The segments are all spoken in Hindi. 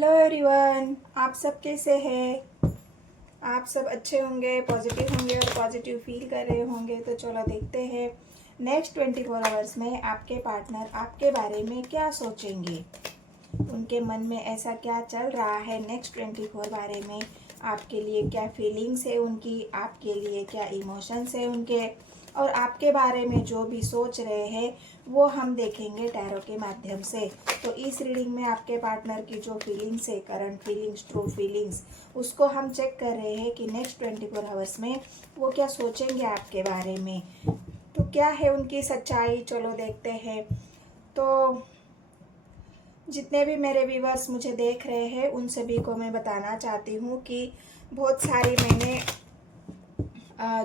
हेलो एवरीवन, आप सब कैसे हैं? आप सब अच्छे होंगे, पॉजिटिव होंगे और पॉजिटिव फील कर रहे होंगे। तो चलो देखते हैं नेक्स्ट 24 आवर्स में आपके पार्टनर आपके बारे में क्या सोचेंगे। उनके मन में ऐसा क्या चल रहा है नेक्स्ट 24 बारे में, आपके लिए क्या फीलिंग्स है उनकी, आपके लिए क्या इमोशंस है उनके, और आपके बारे में जो भी सोच रहे हैं वो हम देखेंगे टैरो के माध्यम से। तो इस रीडिंग में आपके पार्टनर की जो फीलिंग्स है, करंट फीलिंग्स, ट्रू फीलिंग्स, उसको हम चेक कर रहे हैं कि नेक्स्ट 24 आवर्स में वो क्या सोचेंगे आपके बारे में। तो क्या है उनकी सच्चाई, चलो देखते हैं। तो जितने भी मेरे व्यूवर्स मुझे देख रहे हैं उन सभी को मैं बताना चाहती हूँ कि बहुत सारी मैंने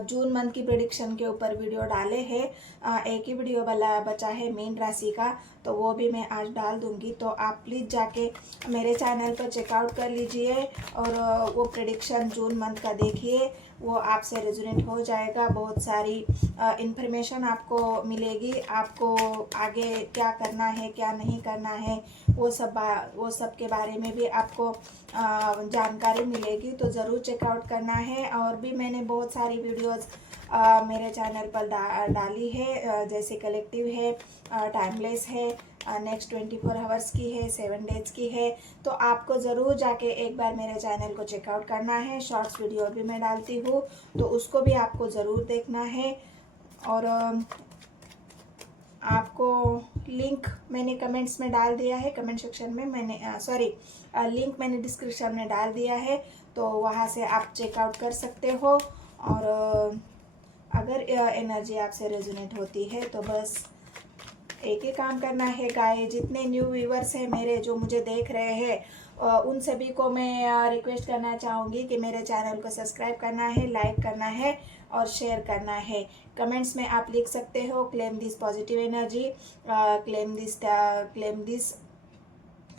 जून मंथ की प्रेडिक्शन के ऊपर वीडियो डाले हैं। एक ही वीडियो बचा है मीन राशि का, तो वो भी मैं आज डाल दूंगी। तो आप प्लीज़ जाके मेरे चैनल पर चेकआउट कर लीजिए और वो प्रेडिक्शन जून मंथ का देखिए, वो आपसे रेजोनेट हो जाएगा। बहुत सारी इंफॉर्मेशन आपको मिलेगी, आपको आगे क्या करना है क्या नहीं करना है वो सब के बारे में भी आपको जानकारी मिलेगी। तो ज़रूर चेकआउट करना है। और भी मैंने बहुत सारी वीडियोस मेरे चैनल पर डाली है, जैसे कलेक्टिव है, टाइमलेस है, नेक्स्ट 24 आवर्स की है, 7 डेज की है। तो आपको ज़रूर जाके एक बार मेरे चैनल को चेकआउट करना है। शॉर्ट्स वीडियो भी मैं डालती हूँ, तो उसको भी आपको ज़रूर देखना है। और आपको लिंक मैंने कमेंट्स में डाल दिया है, कमेंट सेक्शन में मैंने लिंक मैंने डिस्क्रिप्शन में डाल दिया है, तो वहाँ से आप चेकआउट कर सकते हो। और अगर एनर्जी आपसे रेजोनेट होती है तो बस एक ही काम करना है गाइस। जितने न्यू व्यूवर्स हैं मेरे जो मुझे देख रहे हैं, उन सभी को मैं रिक्वेस्ट करना चाहूँगी कि मेरे चैनल को सब्सक्राइब करना है, लाइक करना है और शेयर करना है। कमेंट्स में आप लिख सकते हो claim this positive energy, claim this,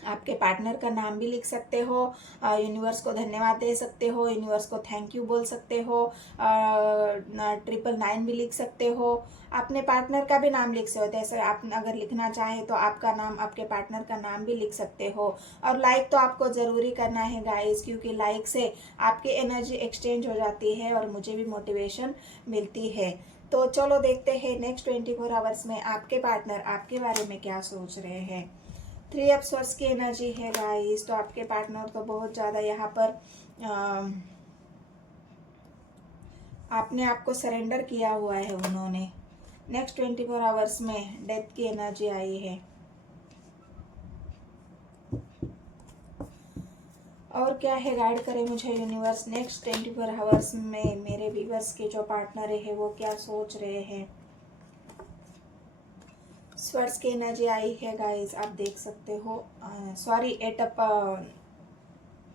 आपके पार्टनर का नाम भी लिख सकते हो, यूनिवर्स को धन्यवाद दे सकते हो, यूनिवर्स को थैंक यू बोल सकते हो, 999 भी लिख सकते हो, अपने पार्टनर का भी नाम लिख सकते हो। ऐसे आप अगर लिखना चाहे तो आपका नाम, आपके पार्टनर का नाम भी लिख सकते हो। और लाइक तो आपको ज़रूरी करना है गाइस, क्योंकि लाइक से आपकी एनर्जी एक्सचेंज हो जाती है और मुझे भी मोटिवेशन मिलती है। तो चलो देखते हैं नेक्स्ट 24 आवर्स में आपके पार्टनर आपके बारे में क्या सोच रहे हैं। 3 ऑफ स्वॉर्ड्स की एनर्जी है गाइस। तो आपके पार्टनर तो बहुत ज़्यादा यहाँ पर आपने आपको सरेंडर किया हुआ है उन्होंने। नेक्स्ट 24 आवर्स में डेथ की एनर्जी आई है। और क्या है, गाइड करे मुझे यूनिवर्स नेक्स्ट 24 आवर्स में मेरे व्यूवर्स के जो पार्टनर है वो क्या सोच रहे हैं। स्वर्ड्स की एनर्जी आई है गाइस, आप देख सकते हो।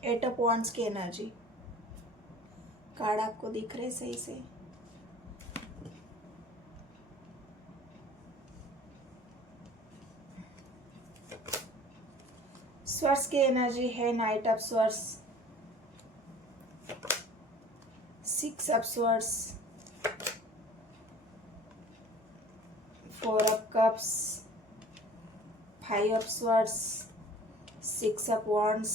एट अप वॉन्ड्स की एनर्जी कार्ड आपको दिख रहे सही से। स्वर्ड्स की एनर्जी है night of swords, 6 of swords, 4 of cups, 5 of swords, 6 of wands.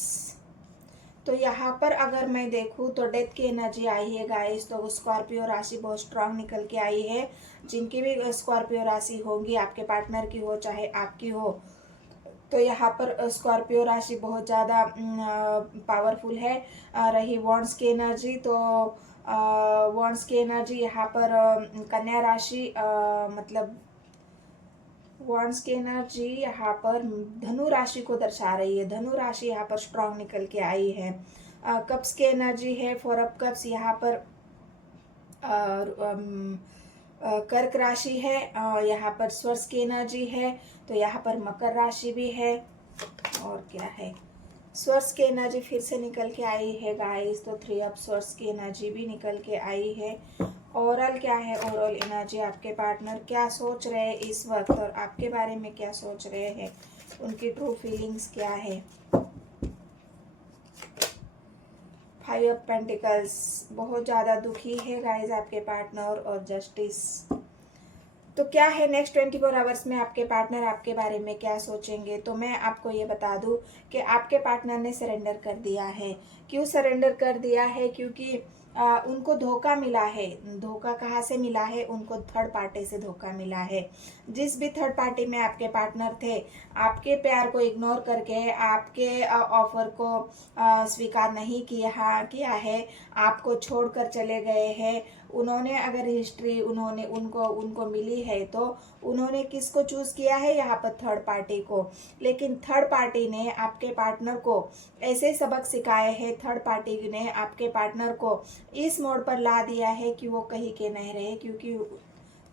तो यहाँ पर अगर मैं देखूँ तो डेथ की एनर्जी आई है गाइस। तो स्कॉर्पियो राशि बहुत स्ट्रांग निकल के आई है। जिनकी भी स्कॉर्पियो राशि होगी, आपके पार्टनर की हो चाहे आपकी हो, तो यहाँ पर स्कॉर्पियो राशि बहुत ज़्यादा पावरफुल है। रही वॉन्ड्स की एनर्जी, तो वॉन्ड्स की एनर्जी यहाँ पर कन्या राशि, मतलब वॉन्ड्स की एनर्जी यहाँ पर धनु राशि को दर्शा रही है। धनु राशि यहाँ पर स्ट्रांग निकल के आई है। कप्स की एनर्जी है 4 ऑफ कप्स, यहाँ पर कर्क राशि है, यहाँ पर स्वर्स की एनर्जी है। तो यहाँ पर मकर राशि भी है। और क्या है, स्वर्स की एनर्जी फिर से निकल के आई है गाइस। तो 3 ऑफ स्वर्स की एनर्जी भी निकल के आई है। ओवरऑल क्या है, ओवरऑल एनर्जी आपके पार्टनर क्या सोच रहे हैं इस वक्त और आपके बारे में क्या सोच रहे हैं, उनकी ट्रू फीलिंग्स क्या है। 5 ऑफ पेंटिकल्स, बहुत ज़्यादा दुखी है गाइस आपके पार्टनर। और जस्टिस, तो क्या है नेक्स्ट 24 आवर्स में आपके पार्टनर आपके बारे में क्या सोचेंगे। तो मैं आपको ये बता दूं कि आपके पार्टनर ने सरेंडर कर दिया है। क्यों सरेंडर कर दिया है? क्योंकि उनको धोखा मिला है। धोखा कहाँ से मिला है? उनको थर्ड पार्टी से धोखा मिला है। जिस भी थर्ड पार्टी में आपके पार्टनर थे, आपके प्यार को इग्नोर करके आपके ऑफर को स्वीकार नहीं किया है, आपको छोड़कर चले गए हैं। उन्होंने अगर हिस्ट्री उन्होंने उनको मिली है तो उन्होंने किसको चूज किया है? यहाँ पर थर्ड पार्टी को। लेकिन थर्ड पार्टी ने आपके पार्टनर को ऐसे सबक सिखाए हैं, थर्ड पार्टी ने आपके पार्टनर को इस मोड़ पर ला दिया है कि वो कहीं के नहीं रहे। क्योंकि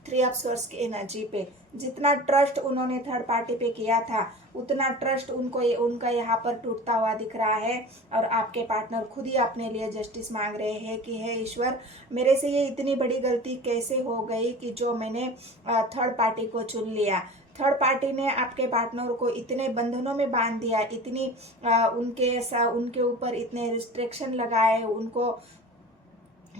3 ऑफ सोर्स की एनर्जी पे जितना ट्रस्ट उन्होंने थर्ड पार्टी पे किया था, उतना ट्रस्ट उनका यहाँ पर टूटता हुआ दिख रहा है। और आपके पार्टनर खुद ही अपने लिए जस्टिस मांग रहे हैं कि हे ईश्वर, मेरे से ये इतनी बड़ी गलती कैसे हो गई कि जो मैंने थर्ड पार्टी को चुन लिया। थर्ड पार्टी ने आपके पार्टनर को इतने बंधनों में बांध दिया, इतनी उनके ऊपर इतने रिस्ट्रिक्शन लगाए, उनको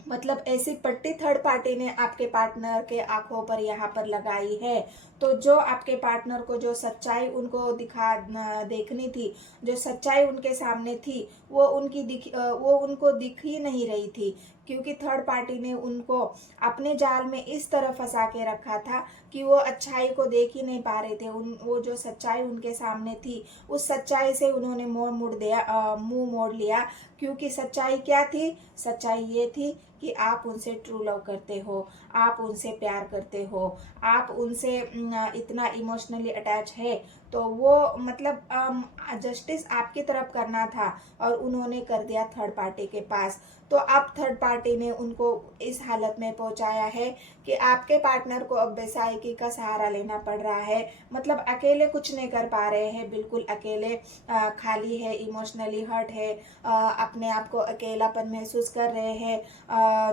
मतलब ऐसी पट्टी थर्ड पार्टी ने आपके पार्टनर के आंखों पर यहाँ पर लगाई है। तो जो आपके पार्टनर को जो सच्चाई उनको देखनी थी, जो सच्चाई उनके सामने थी, वो उनको दिख ही नहीं रही थी। क्योंकि थर्ड पार्टी ने उनको अपने जाल में इस तरह फंसा के रखा था कि वो अच्छाई को देख ही नहीं पा रहे थे। वो जो सच्चाई उनके सामने थी, उस सच्चाई से उन्होंने मुंह मोड़ लिया। क्योंकि सच्चाई क्या थी? सच्चाई ये थी कि आप उनसे ट्रू लव करते हो, आप उनसे प्यार करते हो, आप उनसे इतना इमोशनली अटैच है। तो वो मतलब जस्टिस आपकी तरफ करना था और उन्होंने कर दिया थर्ड पार्टी के पास। तो अब थर्ड पार्टी ने उनको इस हालत में पहुंचाया है कि आपके पार्टनर को अब बेसाइकी का सहारा लेना पड़ रहा है। मतलब अकेले कुछ नहीं कर पा रहे हैं, बिल्कुल अकेले खाली है, इमोशनली हर्ट है, अपने आप को अकेलापन महसूस कर रहे हैं।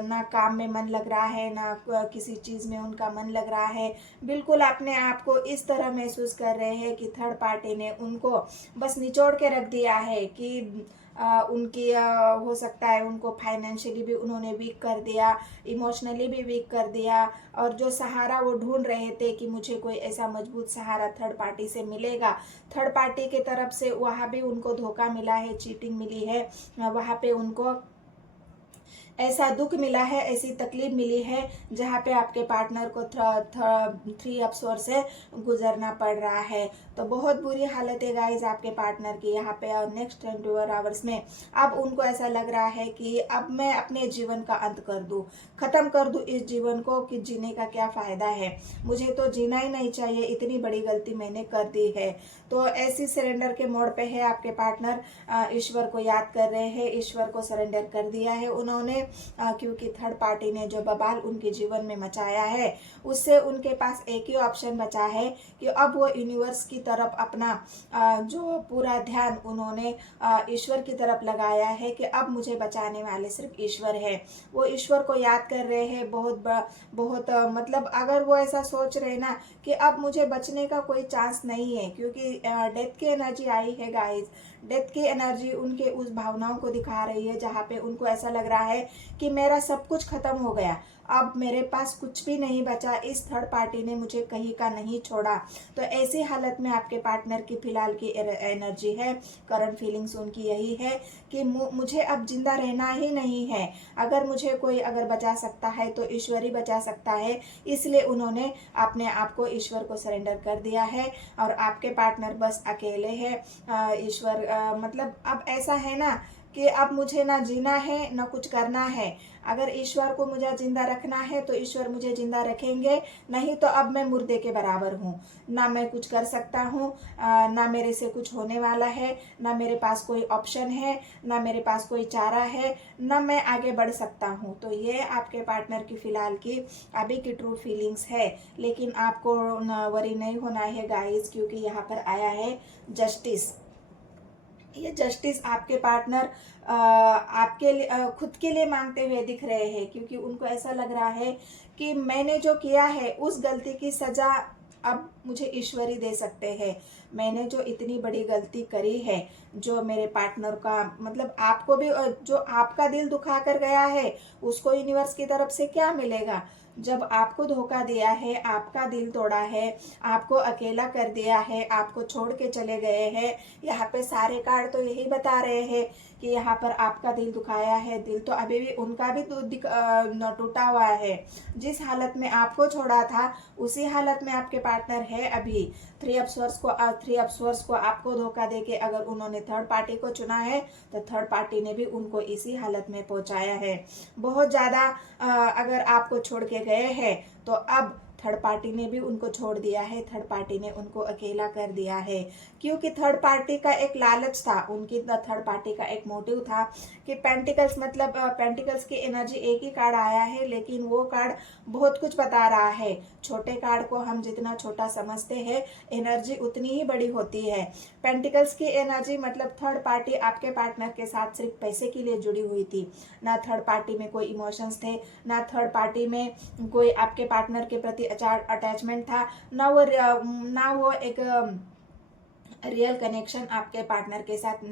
ना काम में मन लग रहा है, ना किसी चीज़ में उनका मन लग रहा है। बिल्कुल अपने आप को इस तरह महसूस कर रहे हैं कि थर्ड पार्टी ने उनको बस निचोड़ के रख दिया है कि उनकी हो सकता है उनको फाइनेंशियली भी उन्होंने वीक कर दिया, इमोशनली भी वीक कर दिया। और जो सहारा वो ढूंढ रहे थे कि मुझे कोई ऐसा मजबूत सहारा थर्ड पार्टी से मिलेगा, थर्ड पार्टी की तरफ से वहाँ भी उनको धोखा मिला है, चीटिंग मिली है, वहाँ पे उनको ऐसा दुख मिला है, ऐसी तकलीफ मिली है जहाँ पे आपके पार्टनर को 3 ऑफ सोर्स से गुजरना पड़ रहा है। तो बहुत बुरी हालत है गाइज आपके पार्टनर की यहाँ पे। और नेक्स्ट 24 आवर्स में अब उनको ऐसा लग रहा है कि अब मैं अपने जीवन का अंत कर दूं, खत्म कर दूं इस जीवन को, कि जीने का क्या फायदा है, मुझे तो जीना ही नहीं चाहिए, इतनी बड़ी गलती मैंने कर दी है। तो ऐसी सरेंडर के मोड़ पे है आपके पार्टनर, ईश्वर को याद कर रहे हैं, ईश्वर को सरेंडर कर दिया है उन्होंने। क्योंकि थर्ड पार्टी ने जो बवाल उनके जीवन में मचाया है, उससे उनके पास एक ही ऑप्शन बचा है कि अब वो यूनिवर्स की तरफ अपना जो पूरा ध्यान उन्होंने ईश्वर की तरफ लगाया है कि अब मुझे बचाने वाले सिर्फ ईश्वर है। वो ईश्वर को याद कर रहे हैं बहुत मतलब अगर वो ऐसा सोच रहे ना कि अब मुझे बचने का कोई चांस नहीं है, क्योंकि डेथ की एनर्जी आई है गाइस। डेथ की एनर्जी उनके उस भावनाओं को दिखा रही है जहाँ पे उनको ऐसा लग रहा है कि मेरा सब कुछ खत्म हो गया, अब मेरे पास कुछ भी नहीं बचा, इस थर्ड पार्टी ने मुझे कहीं का नहीं छोड़ा। तो ऐसी हालत में आपके पार्टनर की फिलहाल की एनर्जी है, करंट फीलिंग्स उनकी यही है कि मुझे अब जिंदा रहना ही नहीं है। अगर मुझे कोई अगर बचा सकता है तो ईश्वर ही बचा सकता है। इसलिए उन्होंने अपने आप को ईश्वर को सरेंडर कर दिया है और आपके पार्टनर बस अकेले हैं। ईश्वर मतलब अब ऐसा है ना कि अब मुझे ना जीना है ना कुछ करना है। अगर ईश्वर को मुझे जिंदा रखना है तो ईश्वर मुझे जिंदा रखेंगे, नहीं तो अब मैं मुर्दे के बराबर हूँ। ना मैं कुछ कर सकता हूँ, ना मेरे से कुछ होने वाला है, ना मेरे पास कोई ऑप्शन है, ना मेरे पास कोई चारा है, ना मैं आगे बढ़ सकता हूँ। तो ये आपके पार्टनर की फिलहाल की अभी की ट्रू फीलिंग्स है। लेकिन आपको वरी नहीं होना है गाइस, क्योंकि यहाँ पर आया है जस्टिस। ये जस्टिस आपके पार्टनर आपके लिए खुद के लिए मांगते हुए दिख रहे हैं, क्योंकि उनको ऐसा लग रहा है कि मैंने जो किया है उस गलती की सजा अब मुझे ईश्वर ही दे सकते हैं। मैंने जो इतनी बड़ी गलती करी है, जो मेरे पार्टनर का मतलब आपको भी जो आपका दिल दुखा कर गया है, उसको यूनिवर्स की तरफ से क्या मिलेगा? जब आपको धोखा दिया है, आपका दिल तोड़ा है, आपको अकेला कर दिया है, आपको छोड़ के चले गए हैं, यहाँ पे सारे कार्ड तो यही बता रहे हैं कि यहाँ पर आपका दिल दुखाया है। दिल तो अभी भी उनका भी टूटा हुआ है। जिस हालत में आपको छोड़ा था उसी हालत में आपके पार्टनर है अभी। थ्री ऑफ स्वॉर्ड्स को आपको धोखा देके अगर उन्होंने थर्ड पार्टी को चुना है तो थर्ड पार्टी ने भी उनको इसी हालत में पहुंचाया है। बहुत ज्यादा अगर आपको छोड़ के गए हैं तो अब थर्ड पार्टी ने भी उनको छोड़ दिया है, थर्ड पार्टी ने उनको अकेला कर दिया है। क्योंकि थर्ड पार्टी का एक लालच था, उनकी थर्ड पार्टी का एक मोटिव था कि पेंटिकल्स, मतलब पेंटिकल्स की एनर्जी एक ही कार्ड आया है लेकिन वो कार्ड बहुत कुछ बता रहा है। छोटे कार्ड को हम जितना छोटा समझते हैं एनर्जी उतनी ही बड़ी होती है। पेंटिकल्स की एनर्जी मतलब थर्ड पार्टी आपके पार्टनर के साथ सिर्फ पैसे के लिए जुड़ी हुई थी। ना थर्ड पार्टी में कोई इमोशंस थे, ना थर्ड पार्टी में कोई आपके पार्टनर के प्रति अटैचमेंट था, ना वो एक रियल कनेक्शन आपके पार्टनर के साथ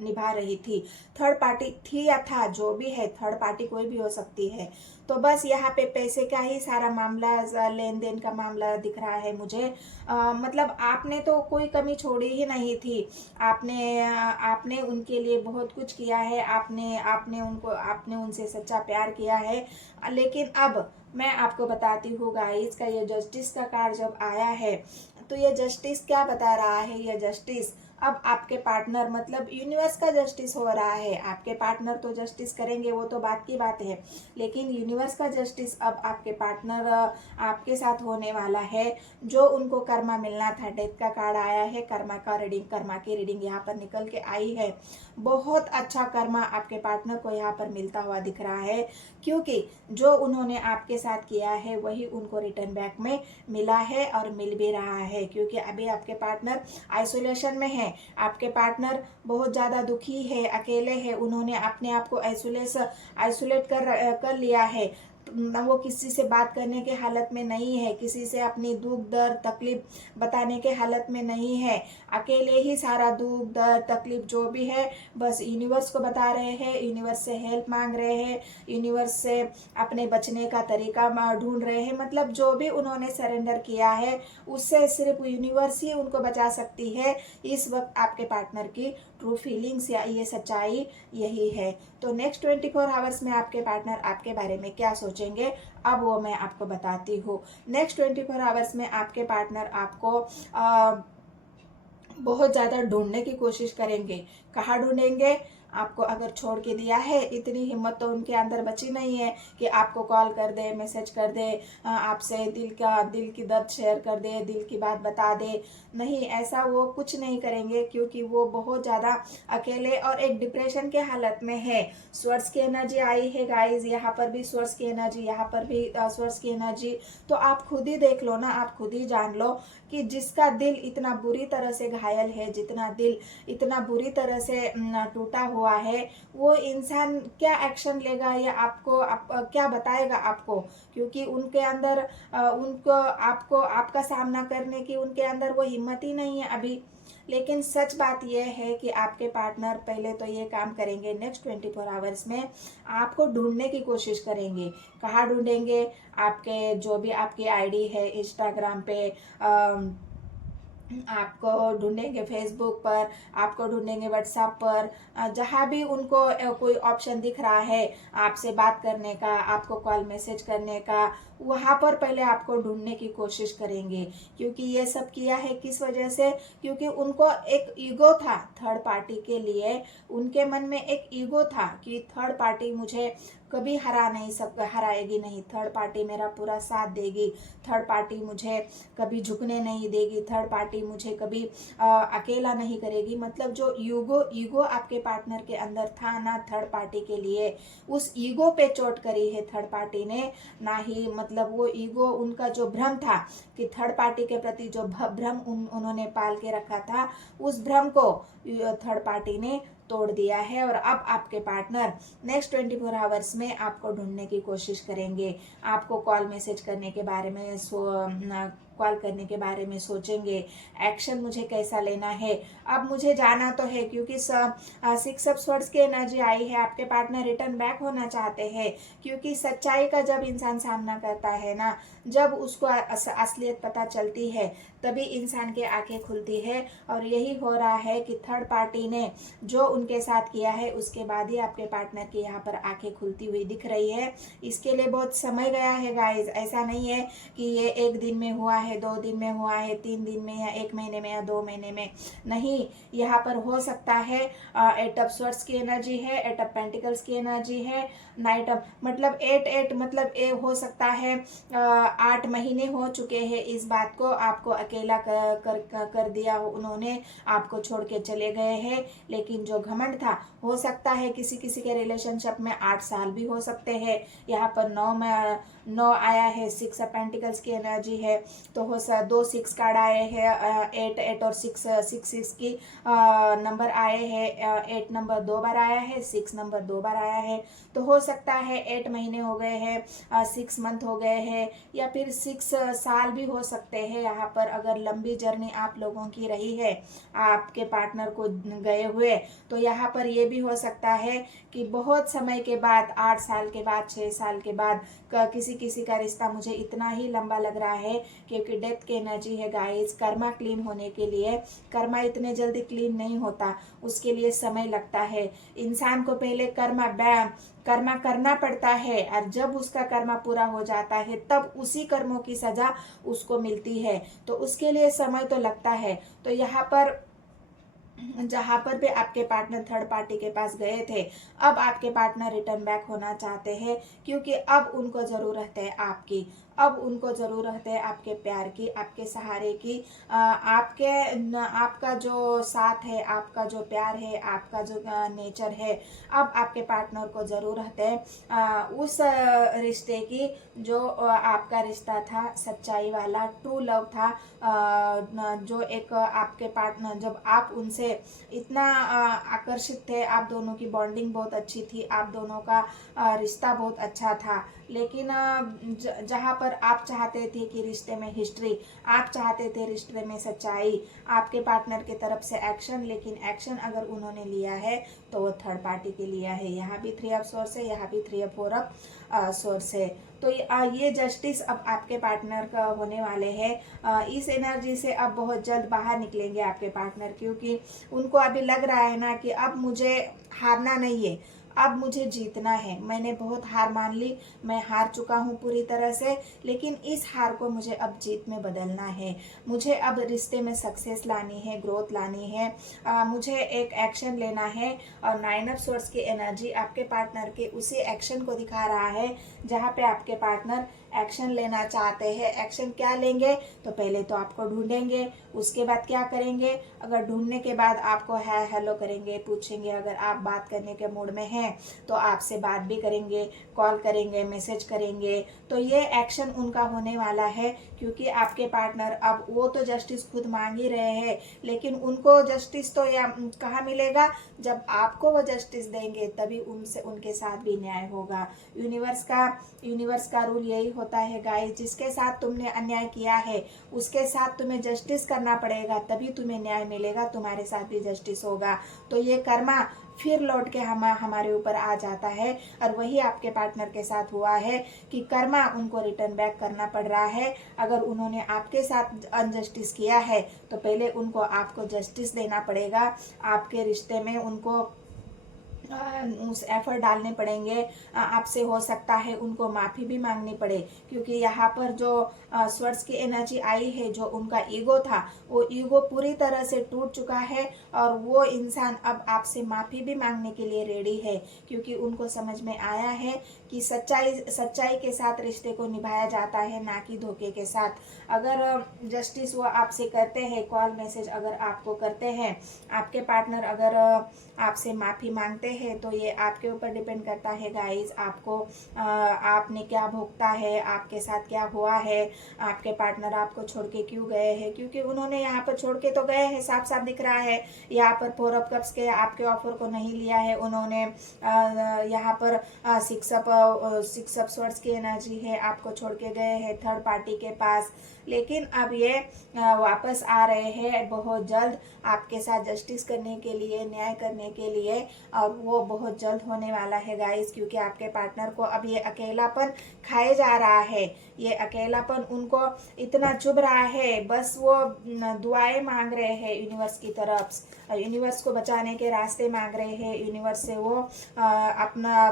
निभा रही थी। थर्ड पार्टी थी या था, जो भी है, थर्ड पार्टी कोई भी हो सकती है। तो बस यहाँ पे पैसे का ही सारा मामला, लेन देन का मामला दिख रहा है मुझे। मतलब आपने तो कोई कमी छोड़ी ही नहीं थी। आपने उनके लिए बहुत कुछ किया है। आपने उनसे सच्चा प्यार किया है। लेकिन अब मैं आपको बताती हूँ गाइस का ये जस्टिस का कार्ड जब आया है तो ये जस्टिस क्या बता रहा है। ये जस्टिस अब आपके पार्टनर, मतलब यूनिवर्स का जस्टिस हो रहा है। आपके पार्टनर तो जस्टिस करेंगे, वो तो बात की बात है, लेकिन यूनिवर्स का जस्टिस अब आपके पार्टनर आपके साथ होने वाला है। जो उनको कर्मा मिलना था, डेथ का कार्ड आया है, कर्मा की रीडिंग यहाँ पर निकल के आई है। बहुत अच्छा कर्मा आपके पार्टनर को यहाँ पर मिलता हुआ दिख रहा है, क्योंकि जो उन्होंने आपके साथ किया है वही उनको रिटर्न बैक में मिला है और मिल भी रहा है। क्योंकि अभी आपके पार्टनर आइसोलेशन में है, आपके पार्टनर बहुत ज्यादा दुखी है, अकेले है, उन्होंने अपने आप को आइसोलेट कर लिया है। न वो किसी से बात करने के हालत में नहीं है, किसी से अपनी दुख दर्द तकलीफ बताने के हालत में नहीं है। अकेले ही सारा दुख दर्द तकलीफ जो भी है बस यूनिवर्स को बता रहे हैं, यूनिवर्स से हेल्प मांग रहे हैं, यूनिवर्स से अपने बचने का तरीका ढूंढ रहे हैं। मतलब जो भी उन्होंने सरेंडर किया है उससे सिर्फ यूनिवर्स ही उनको बचा सकती है। इस वक्त आपके पार्टनर की ट्रू फीलिंग्स या ये सच्चाई यही है। तो नेक्स्ट 24 आवर्स में आपके पार्टनर आपके बारे में क्या सोचेंगे अब वो मैं आपको बताती हूँ। नेक्स्ट 24 आवर्स में आपके पार्टनर आपको बहुत ज़्यादा ढूंढने की कोशिश करेंगे। कहाँ ढूंढेंगे? आपको अगर छोड़ के दिया है, इतनी हिम्मत तो उनके अंदर बची नहीं है कि आपको कॉल कर दे, मैसेज कर दे, आपसे दिल की दर्द शेयर कर दे, दिल की बात बता दे। नहीं, ऐसा वो कुछ नहीं करेंगे, क्योंकि वो बहुत ज़्यादा अकेले और एक डिप्रेशन के हालत में है। स्वर्स की एनर्जी आई है गाइस, यहाँ पर भी स्वर्स की एनर्जी, यहाँ पर भी स्वर्स की एनर्जी। तो आप खुद ही देख लो ना, आप खुद ही जान लो कि जिसका दिल इतना बुरी तरह से घायल है, जितना दिल इतना बुरी तरह से टूटा हुआ है, वो इंसान क्या एक्शन लेगा या क्या बताएगा आपको। क्योंकि उनके अंदर आपका सामना करने की उनके अंदर वो हिम्मत ही नहीं है अभी। लेकिन सच बात यह है कि आपके पार्टनर पहले तो ये काम करेंगे, नेक्स्ट 24 आवर्स में आपको ढूंढने की कोशिश करेंगे। कहाँ ढूंढेंगे? आपके जो भी आपकी आईडी है इंस्टाग्राम पे, आपको ढूंढेंगे फेसबुक पर, आपको ढूंढेंगे व्हाट्सएप पर, जहाँ भी उनको कोई ऑप्शन दिख रहा है आपसे बात करने का, आपको कॉल मैसेज करने का, वहाँ पर पहले आपको ढूंढने की कोशिश करेंगे। क्योंकि ये सब किया है किस वजह से? क्योंकि उनको एक ईगो था थर्ड पार्टी के लिए, उनके मन में एक ईगो था कि थर्ड पार्टी मुझे कभी हराएगी नहीं, थर्ड पार्टी मेरा पूरा साथ देगी, थर्ड पार्टी मुझे कभी झुकने नहीं देगी, थर्ड पार्टी मुझे कभी अकेला नहीं करेगी। मतलब जो ईगो आपके पार्टनर के अंदर था ना थर्ड पार्टी के लिए, उस ईगो पे चोट करी है थर्ड पार्टी ने। ना ही मतलब वो ईगो, उनका जो भ्रम था कि थर्ड पार्टी के प्रति जो भ्रम उन्होंने पाल के रखा था, उस भ्रम को थर्ड पार्टी ने तोड़ दिया है और अब आपके पार्टनर नेक्स्ट 24 आवर्स में आपको ढूंढने की कोशिश करेंगे, आपको कॉल मैसेज करने के बारे में कॉल करने के बारे में सोचेंगे, एक्शन मुझे कैसा लेना है, अब मुझे जाना तो है, क्योंकि 6 ऑफ स्वॉर्ड्स की एनर्जी आई है। आपके पार्टनर रिटर्न बैक होना चाहते हैं, क्योंकि सच्चाई का जब इंसान सामना करता है ना, जब उसको असलियत पता चलती है तभी इंसान की आंखें खुलती है। और यही हो रहा है कि थर्ड पार्टी ने जो उनके साथ किया है उसके बाद ही आपके पार्टनर की यहाँ पर आंखें खुलती हुई दिख रही है। इसके लिए बहुत समय गया है गाइस, ऐसा नहीं है कि ये 1 दिन में हुआ है, 2 दिन में हुआ है, 3 दिन में या 1 महीने में या 2 महीने में नहीं। यहाँ पर हो सकता है 8 ऑफ स्वॉर्ड्स की एनर्जी है, 8 ऑफ पेंटिकल्स की एनर्जी है, नाइट ऑफ मतलब 8 मतलब ए हो सकता है 8 महीने हो चुके हैं इस बात को, आपको अकेला कर दिया उन्होंने, आपको छोड़ के चले गए हैं। लेकिन जो घमंड था, हो सकता है किसी किसी के रिलेशनशिप में 8 साल भी हो सकते हैं। यहाँ पर 9 आया है, 6 ऑफ पेंटिकल्स की एनर्जी है, तो हो 2 6 कार्ड आए हैं, 8 और 6 की नंबर आए हैं, 8 नंबर 2 बार आया है, 6 नंबर 2 बार आया है, तो हो सकता है 8 महीने हो गए हैं, 6 मंथ हो गए हैं, या फिर 6 साल भी हो सकते हैं। यहाँ पर अगर लंबी जर्नी आप लोगों की रही है आपके पार्टनर को गए हुए, तो यहाँ पर ये भी हो सकता है कि बहुत समय के बाद, 8 साल के बाद, 6 साल के बाद किसी का रिश्ता मुझे इतना ही लंबा लग रहा है, क्योंकि डेथ की एनर्जी है गाइस। कर्मा क्लीन होने के लिए, कर्मा इतने जल्दी क्लीन नहीं होता, उसके लिए समय लगता है। इंसान को पहले कर्मा करना पड़ता है, और जब उसका कर्मा पूरा हो जाता है तब उसी कर्मों की सजा उसको मिलती है, तो उसके लिए समय तो लगता है। तो यहाँ पर जहां पर भी आपके पार्टनर थर्ड पार्टी के पास गए थे, अब आपके पार्टनर रिटर्न बैक होना चाहते हैं, क्योंकि अब उनको जरूरत है आपकी, अब उनको जरूरत है आपके प्यार की, आपके सहारे की, आपका जो साथ है, आपका जो प्यार है, आपका जो नेचर है। अब आपके पार्टनर को जरूरत है उस रिश्ते की जो आपका रिश्ता था, सच्चाई वाला, ट्रू लव था, जो एक आपके पार्टनर, जब आप उनसे इतना आकर्षित थे, आप दोनों की बॉन्डिंग बहुत अच्छी थी, आप दोनों का रिश्ता बहुत अच्छा था। लेकिन जहाँ पर आप चाहते थे कि रिश्ते में हिस्ट्री, आप चाहते थे रिश्ते में सच्चाई, आपके पार्टनर की तरफ से एक्शन, लेकिन एक्शन अगर उन्होंने लिया है तो वो थर्ड पार्टी के लिया है। यहाँ भी 3 ऑफ सोर्स है, यहाँ भी 3 ऑफ 4 ऑफ सोर्स है। तो ये जस्टिस अब आपके पार्टनर का होने वाले हैं। इस एनर्जी से अब बहुत जल्द बाहर निकलेंगे आपके पार्टनर, क्योंकि उनको अभी लग रहा है ना कि अब मुझे हारना नहीं है, अब मुझे जीतना है। मैंने बहुत हार मान ली, मैं हार चुका हूँ पूरी तरह से, लेकिन इस हार को मुझे अब जीत में बदलना है। मुझे अब रिश्ते में सक्सेस लानी है, ग्रोथ लानी है, मुझे एक एक्शन लेना है। और 9 ऑफ सोर्स की एनर्जी आपके पार्टनर के उसी एक्शन को दिखा रहा है जहाँ पे आपके पार्टनर एक्शन लेना चाहते हैं। एक्शन क्या लेंगे? तो पहले तो आपको ढूंढेंगे, उसके बाद क्या करेंगे? अगर ढूंढने के बाद आपको हेलो करेंगे, पूछेंगे, अगर आप बात करने के मूड में हैं तो आपसे बात भी करेंगे, कॉल करेंगे, मैसेज करेंगे। तो ये एक्शन उनका होने वाला है, क्योंकि आपके पार्टनर अब वो तो जस्टिस खुद मांग ही रहे हैं, लेकिन उनको जस्टिस तो या कहाँ मिलेगा? जब आपको वो जस्टिस देंगे तभी उनसे उनके साथ भी न्याय होगा। यूनिवर्स का रूल यही होता है गाइस, जिसके साथ तुमने अन्याय किया है उसके साथ तुम्हें जस्टिस करना पड़ेगा, तभी तुम्हें न्याय मिलेगा, तुम्हारे साथ भी जस्टिस होगा। तो ये कर्मा फिर लौट के हमारे ऊपर आ जाता है, और वही आपके पार्टनर के साथ हुआ है कि कर्मा उनको रिटर्न बैक करना पड़ रहा है। अगर उन्होंने आपके साथ अनजस्टिस किया है तो पहले उनको आपको जस्टिस देना पड़ेगा, आपके रिश्ते में उनको उस एफर्ट डालने पड़ेंगे। आपसे हो सकता है उनको माफ़ी भी मांगनी पड़े, क्योंकि यहाँ पर जो स्वर्ड्स की एनर्जी आई है, जो उनका ईगो था, वो ईगो पूरी तरह से टूट चुका है, और वो इंसान अब आपसे माफ़ी भी मांगने के लिए रेडी है, क्योंकि उनको समझ में आया है कि सच्चाई के साथ रिश्ते को निभाया जाता है, ना कि धोखे के साथ। अगर जस्टिस वो आपसे करते हैं, कॉल मैसेज अगर आपको करते हैं, आपके पार्टनर अगर आपसे माफ़ी मांगते हैं, तो ये आपके ऊपर डिपेंड करता है गाइस। आपको आपने क्या भुगता है, आपके साथ क्या हुआ है, आपके पार्टनर आपको छोड़ के क्यों गए हैं, क्योंकि उन्होंने यहाँ पर छोड़ के तो गए हैं, साफ साफ दिख रहा है। यहाँ पर 4 ऑफ कप्स के आपके ऑफर को नहीं लिया है उन्होंने। यहाँ पर 6 ऑफ स्वॉर्ड्स की एनर्जी है, आपको छोड़ के गए हैं थर्ड पार्टी के पास। लेकिन अब ये वापस आ रहे हैं बहुत जल्द आपके साथ जस्टिस करने के लिए, न्याय करने के लिए, और वो बहुत जल्द होने वाला है गाइस। क्योंकि आपके पार्टनर को अब ये अकेलापन खाए जा रहा है, ये अकेलापन उनको इतना चुभ रहा है, बस वो दुआएं मांग रहे हैं यूनिवर्स की तरफ, यूनिवर्स को बचाने के रास्ते मांग रहे हैं। यूनिवर्स से वो अपना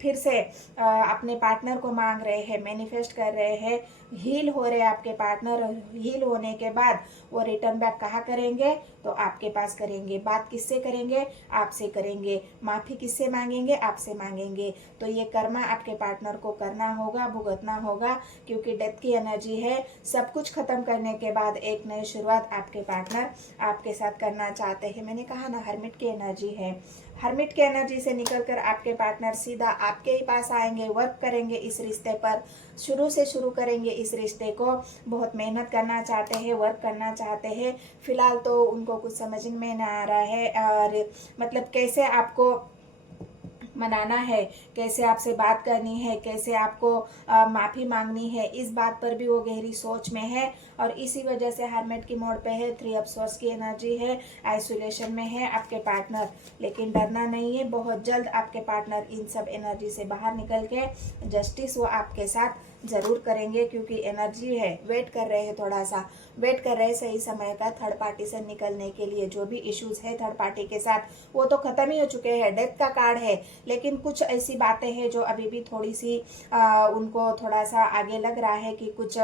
फिर से अपने पार्टनर को मांग रहे हैं, मैनिफेस्ट कर रहे हैं। हील हो रहे आपके पार्टनर, हील होने के बाद वो रिटर्न बैक कहाँ करेंगे, तो आपके पास करेंगे। बात किससे करेंगे, आपसे करेंगे। माफ़ी किससे मांगेंगे, आपसे मांगेंगे। तो ये कर्मा आपके पार्टनर को करना होगा, भुगतना होगा, क्योंकि डेथ की एनर्जी है। सब कुछ खत्म करने के बाद एक नई शुरुआत आपके पार्टनर आपके साथ करना चाहते हैं। मैंने कहा ना, हर्मिट की एनर्जी है। हर्मिट की एनर्जी से निकलकर आपके पार्टनर सीधा आपके ही पास आएंगे, वर्क करेंगे इस रिश्ते पर, शुरू से शुरू करेंगे इस रिश्ते को। बहुत मेहनत करना चाहते हैं, वर्क करना चाहते हैं। फिलहाल तो उनको कुछ समझ में ना आ रहा है, और मतलब कैसे आपको मनाना है, कैसे आपसे बात करनी है, कैसे आपको माफ़ी मांगनी है, इस बात पर भी वो गहरी सोच में है। और इसी वजह से हर्मिट की मोड़ पे है। 3 ऑफ स्वॉर्ड्स की एनर्जी है, आइसोलेशन में है आपके पार्टनर। लेकिन डरना नहीं है, बहुत जल्द आपके पार्टनर इन सब एनर्जी से बाहर निकल के जस्टिस वो आपके साथ ज़रूर करेंगे। क्योंकि एनर्जी है, वेट कर रहे हैं, थोड़ा सा वेट कर रहे हैं सही समय का थर्ड पार्टी से निकलने के लिए। जो भी इश्यूज है थर्ड पार्टी के साथ वो तो ख़त्म ही हो चुके हैं, डेथ का कार्ड है। लेकिन कुछ ऐसी बातें हैं जो अभी भी थोड़ी सी उनको थोड़ा सा आगे लग रहा है कि कुछ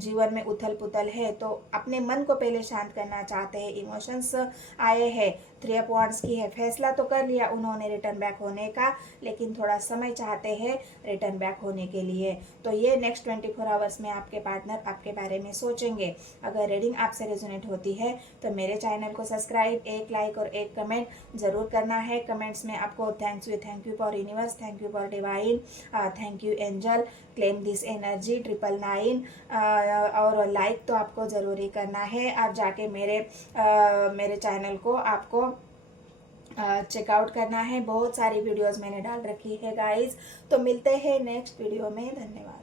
जीवन में उथल पुथल है। तो अपने मन को पहले शांत करना चाहते हैं। इमोशंस आए हैं, 3 ऑफ वांड्स की है, फैसला तो कर लिया उन्होंने रिटर्न बैक होने का, लेकिन थोड़ा समय चाहते हैं रिटर्न बैक होने के लिए। तो ये नेक्स्ट 24 आवर्स में आपके पार्टनर आपके बारे में सोचेंगे। अगर रीडिंग आपसे रेजोनेट होती है तो मेरे चैनल को सब्सक्राइब, एक लाइक और एक कमेंट जरूर करना है। कमेंट्स में आपको thank you for universe, thank you for divine, thank you angel, claim this energy 999, और लाइक तो आपको ज़रूर ही करना है। आप जाके मेरे चैनल को आपको चेकआउट करना है। बहुत सारी वीडियोस मैंने डाल रखी है गाइस। तो मिलते हैं नेक्स्ट वीडियो में। धन्यवाद।